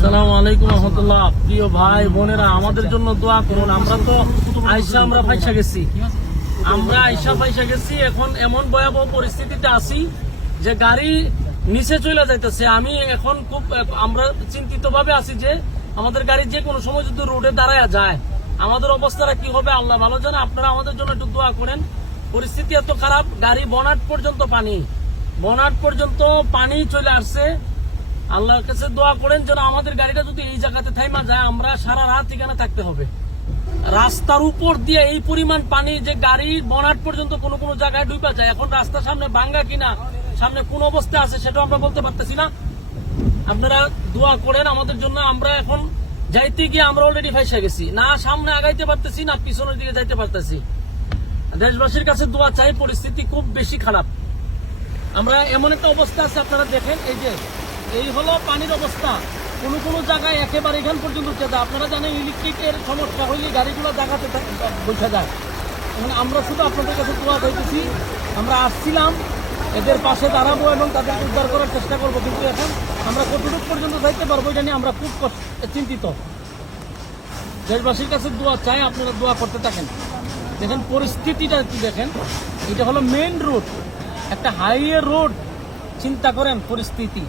আসসালামু আলাইকুম রহমতুল্লাহ। প্রিয় ভাই, বোনেরা, আমাদের জন্য দোয়া করুন। আমরা তো আইসা আমরা পয়সা গেছি। আমরা আইসা পয়সা গেছি। এখন এমন ভয়াবহ পরিস্থিতিতে আছি যে গাড়ি নিচে চলে যাইতেছে। আমি এখন খুব, আমরা চিন্তিত ভাবে আছি যে আমাদের গাড়ি যে কোনো সময় যদি রোডে দাঁড়ায় যায়, আমাদের অবস্থাটা কি হবে? আল্লাহ ভালো জানে। আপনারা আমাদের জন্য একটু দোয়া করেন। পরিস্থিতি এত খারাপ। গাড়ি বনাট পর্যন্ত পানি, বনাট পর্যন্ত পানি চলে আসছে। আল্লাহর কাছে দোয়া করেন যেন আমাদের গাড়িটা যদি এই জায়গাতে থাইমা যায়, আমরা সারা রাত এখানে থাকতে হবে। রাস্তার উপর দিয়ে এই পরিমাণ পানি যে গাড়ি বনাট পর্যন্ত কোনো কোনো জায়গায় ডুবা যায়, এখন রাস্তার সামনে ভাঙ্গা কিনা, সামনে কোন অবস্থা আছে সেটাও আমরা বলতে পারতেছি না। আপনারা দোয়া করেন, আমাদের জন্য আমরা এখন যাইতে গিয়ে আমরা অলরেডি ফাইসা গেছি। না সামনে আগাইতে পারতেছি, না পিছনের দিকে যাইতে পারতেছি। দেশবাসীর কাছে দোয়া চাই, পরিস্থিতি খুব বেশি খারাপ। আমরা এমন একটা অবস্থা আছে, আপনারা দেখেন, এই যে এই হলো পানির অবস্থা। কোনো কোনো জায়গায় একেবারে এখান পর্যন্ত উঠে যায়। আপনারা জানেন ইলেকট্রিকের সমস্যা হইলে গাড়িগুলো জায়গাতে বসে যায়। এখন আমরা শুধু আপনাদের কাছে দোয়া চাইতেছি, আমরা আসছিলাম, এদের পাশে দাঁড়াবো এবং তাদেরকে উদ্ধার করার চেষ্টা করব। কিন্তু এখন আমরা কতটুকু পর্যন্ত যাইতে পারব এটা নিয়ে আমরা খুব চিন্তিত। দেশবাসীর কাছে দোয়া চাই, আপনারা দোয়া করতে থাকেন। দেখেন, পরিস্থিতিটা একটু দেখেন। এটা হলো মেন রোড একটা হাইওয়ে রোড চিন্তা করেন, পরিস্থিতি।